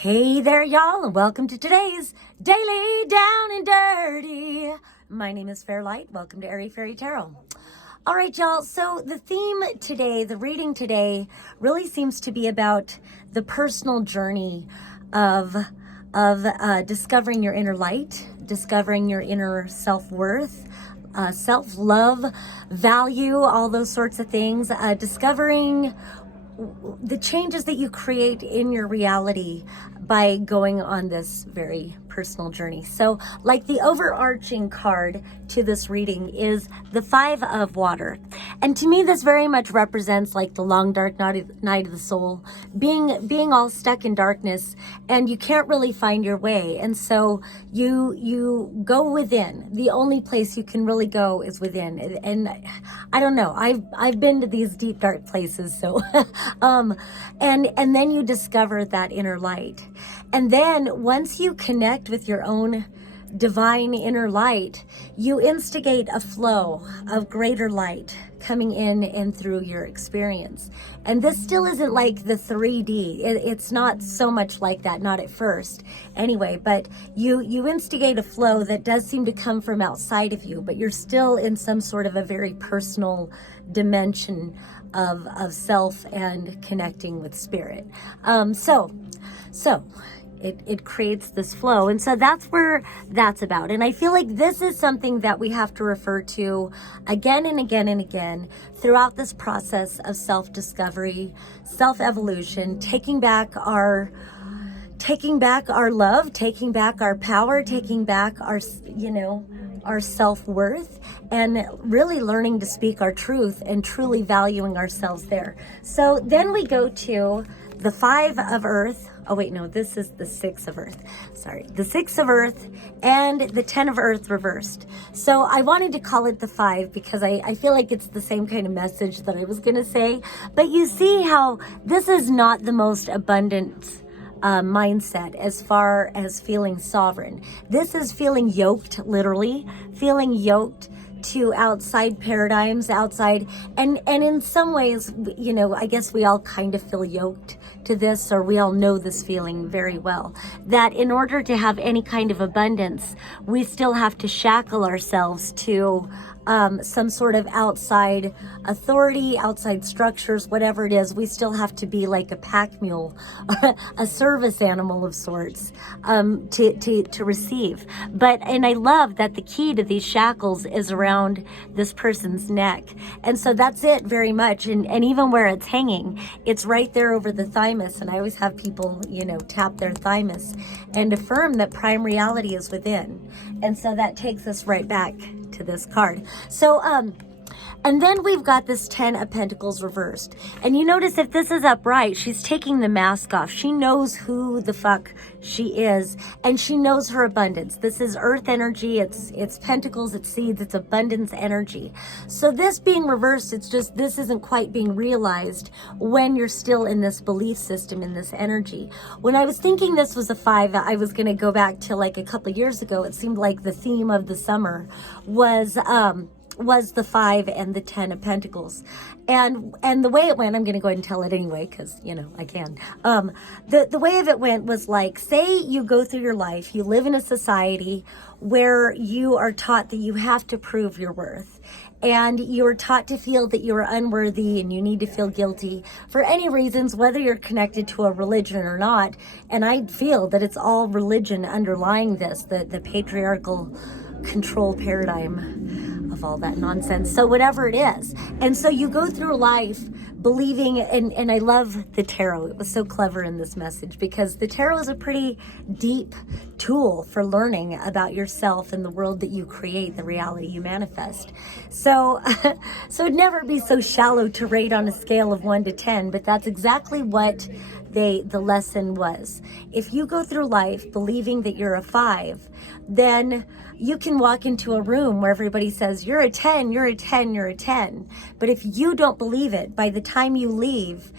Hey there, y'all, and welcome to today's Daily Down and Dirty. My name is Fairlight. Welcome to Airy Fairy Tarot. All right, y'all. So the theme today, the reading today, really seems to be about the personal journey of discovering your inner light, discovering your inner self-worth, self-love, value, all those sorts of things, discovering the changes that you create in your reality by going on this very personal journey. So like the overarching card to this reading is the Five of Water. And to me, this very much represents like the long dark night of the soul, being all stuck in darkness and you can't really find your way. And so you go within. The only place you can really go is within. And I don't know, I've been to these deep dark places. So and then you discover that inner light. And then once you connect with your own divine inner light, you instigate a flow of greater light coming in and through your experience. And this still isn't like the 3D. It's not so much like that, not at first anyway, but you instigate a flow that does seem to come from outside of you, but you're still in some sort of a very personal dimension of self and connecting with spirit. So it creates this flow. And so that's where that's about. And I feel like this is something that we have to refer to again and again and again throughout this process of self-discovery, self-evolution, taking back our love, taking back our power, taking back our self-worth, and really learning to speak our truth and truly valuing ourselves there. So then we go to the Five of Earth. Oh wait, no, this is the Six of Earth. Sorry, the Six of Earth and the Ten of Earth reversed. So I wanted to call it the Five because I feel like it's the same kind of message that I was gonna say. But you see how this is not the most abundant mindset as far as feeling sovereign. This is feeling yoked, literally, feeling yoked to outside paradigms, outside, and in some ways, I guess we all kind of feel yoked to this, or we all know this feeling very well, that in order to have any kind of abundance, we still have to shackle ourselves to some sort of outside authority, outside structures, whatever it is. We still have to be like a pack mule, a service animal of sorts, to receive. And I love that the key to these shackles is around this person's neck. And so that's it very much. And even where it's hanging, it's right there over the thymus. And I always have people, tap their thymus and affirm that prime reality is within. And so that takes us right back to this card. So and then we've got this Ten of Pentacles reversed, and you notice if this is upright, she's taking the mask off. She knows who the fuck she is, and she knows her abundance. This is earth energy, it's pentacles, it's seeds, it's abundance energy. So this being reversed, it's just this isn't quite being realized when you're still in this belief system, in this energy. When I was thinking this was a Five, I was going to go back to like a couple of years ago. It seemed like the theme of the summer was the Five and the Ten of Pentacles. And the way it went, I'm going to go ahead and tell it anyway, because, I can. The way of it went was like, say you go through your life, you live in a society where you are taught that you have to prove your worth. And you're taught to feel that you're unworthy and you need to feel guilty for any reasons, whether you're connected to a religion or not. And I feel that it's all religion underlying this, the patriarchal control paradigm of all that nonsense. So whatever it is. And so you go through life believing, and I love the tarot. It was so clever in this message because the tarot is a pretty deep tool for learning about yourself and the world that you create, the reality you manifest. So it'd never be so shallow to rate on a scale of 1 to 10, but that's exactly what the lesson was. If you go through life believing that you're a 5, then you can walk into a room where everybody says, you're a 10, you're a 10, you're a 10. But if you don't believe it, by the time you leave,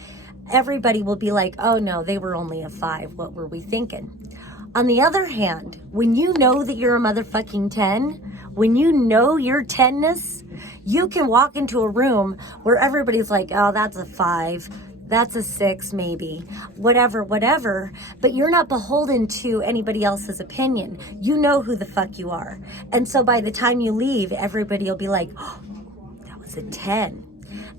everybody will be like, oh no, they were only a 5. What were we thinking? On the other hand, when you know that you're a motherfucking 10, when you know your 10ness, you can walk into a room where everybody's like, oh, that's a 5. That's a 6 maybe, whatever, but you're not beholden to anybody else's opinion. You know who the fuck you are. And so by the time you leave, everybody will be like, oh, that was a 10.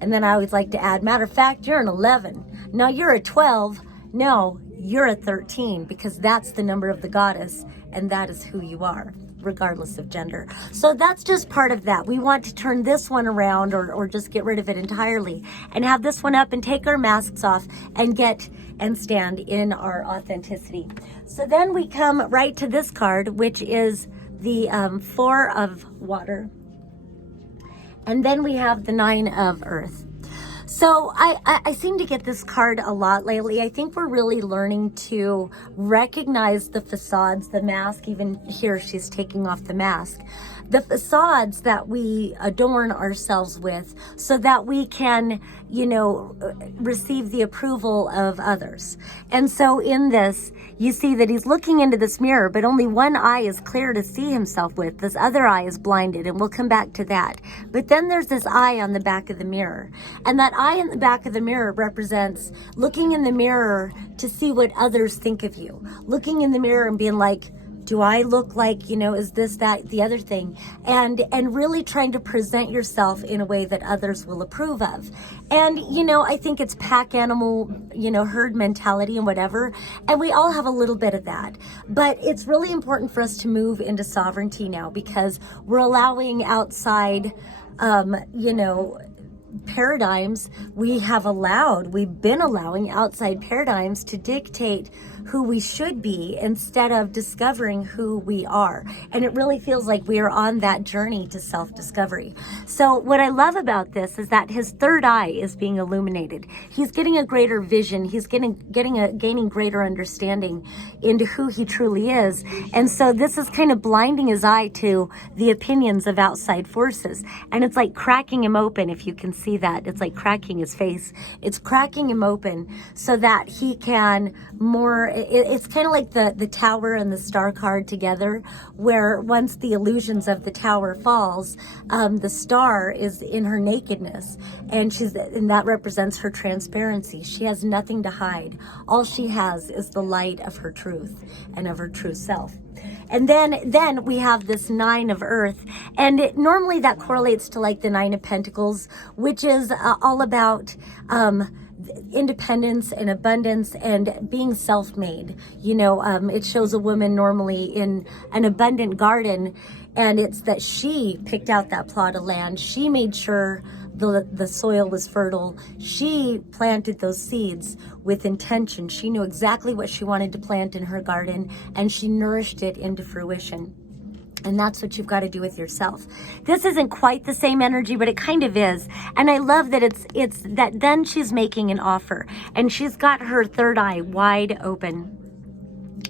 And then I always like to add, matter of fact, you're an 11. No, you're a 12. No, you're a 13, because that's the number of the goddess, and that is who you are, regardless of gender. So that's just part of that. We want to turn this one around, or just get rid of it entirely, and have this one up and take our masks off and get and stand in our authenticity. So then we come right to this card, which is the 4 of water. And then we have the 9 of earth. So I seem to get this card a lot lately. I think we're really learning to recognize the facades, the mask. Even here, she's taking off the mask. The facades that we adorn ourselves with so that we can, you know, receive the approval of others. And so in this, you see that he's looking into this mirror, but only one eye is clear to see himself with. This other eye is blinded, and we'll come back to that. But then there's this eye on the back of the mirror. And that eye in the back of the mirror represents looking in the mirror to see what others think of you. Looking in the mirror and being like, do I look like, you know, is this, that, the other thing? And really trying to present yourself in a way that others will approve of. And, you know, I think it's pack animal, you know, herd mentality and whatever. And we all have a little bit of that. But it's really important for us to move into sovereignty now, because we're allowing outside, you know, paradigms. We've been allowing outside paradigms to dictate who we should be instead of discovering who we are. And it really feels like we are on that journey to self-discovery. So what I love about this is that his third eye is being illuminated. He's getting a greater vision. He's gaining greater understanding into who he truly is. And so this is kind of blinding his eye to the opinions of outside forces. And it's like cracking him open, if you can see that. It's like cracking his face. It's cracking him open so that he can more, it's kind of like the tower and the star card together, where once the illusions of the tower falls, the star is in her nakedness, and that represents her transparency. She has nothing to hide. All she has is the light of her truth and of her true self. And then we have this 9 of earth, and normally that correlates to like the 9 of pentacles, which is all about independence and abundance and being self-made. You know, it shows a woman normally in an abundant garden, and it's that she picked out that plot of land. She made sure the soil was fertile. She planted those seeds with intention. She knew exactly what she wanted to plant in her garden, and she nourished it into fruition. And that's what you've got to do with yourself. This isn't quite the same energy, but it kind of is. And I love that it's that then she's making an offer, and she's got her third eye wide open.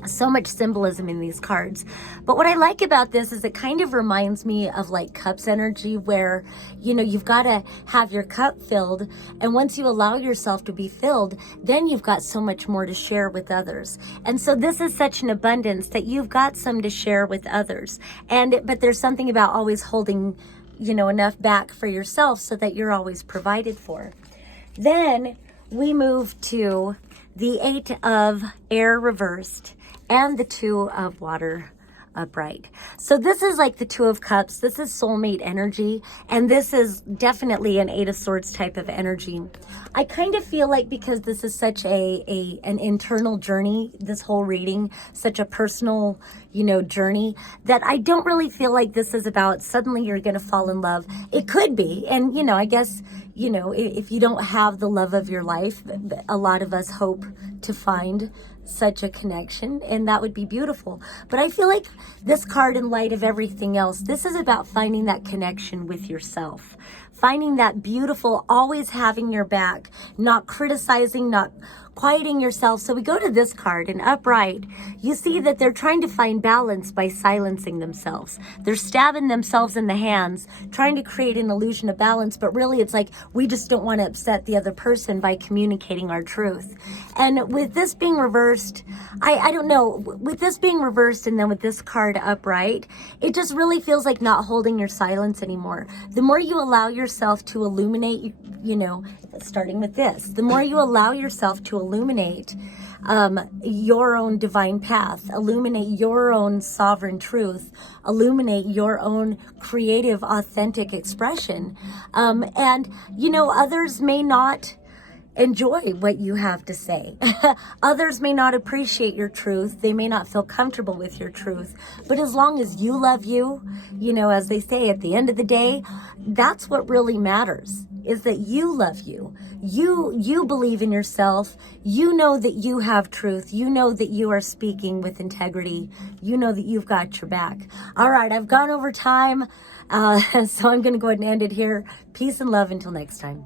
So much symbolism in these cards. But what I like about this is it kind of reminds me of like cups energy, where, you know, you've got to have your cup filled. And once you allow yourself to be filled, then you've got so much more to share with others. And so this is such an abundance that you've got some to share with others. But there's something about always holding, you know, enough back for yourself so that you're always provided for. Then we move to the 8 of air reversed and the 2 of water upright. So this is like the 2 of cups. This is soulmate energy, and this is definitely an 8 of swords type of energy. I kind of feel like, because this is such an internal journey, this whole reading, such a personal, you know, journey, that I don't really feel like this is about suddenly you're going to fall in love. It could be, and you know, I guess, you know, if you don't have the love of your life, a lot of us hope to find such a connection, and that would be beautiful. But I feel like this card, in light of everything else, this is about finding that connection with yourself, finding that beautiful, always having your back, not criticizing, not quieting yourself. So we go to this card, and upright, you see that they're trying to find balance by silencing themselves. They're stabbing themselves in the hands, trying to create an illusion of balance, but really it's like we just don't want to upset the other person by communicating our truth. And with this being reversed, I don't know, with this being reversed and then with this card upright, it just really feels like not holding your silence anymore. The more you allow yourself yourself to illuminate, you know, starting with this, the more you allow yourself to illuminate your own divine path, illuminate your own sovereign truth, illuminate your own creative, authentic expression. And, you know, others may not enjoy what you have to say. Others may not appreciate your truth. They may not feel comfortable with your truth. But as long as you love you, you know, as they say, at the end of the day, that's what really matters, is that you love you. You believe in yourself. You know that you have truth. You know that you are speaking with integrity. You know that you've got your back. All right, I've gone over time, so I'm going to go ahead and end it here. Peace and love until next time.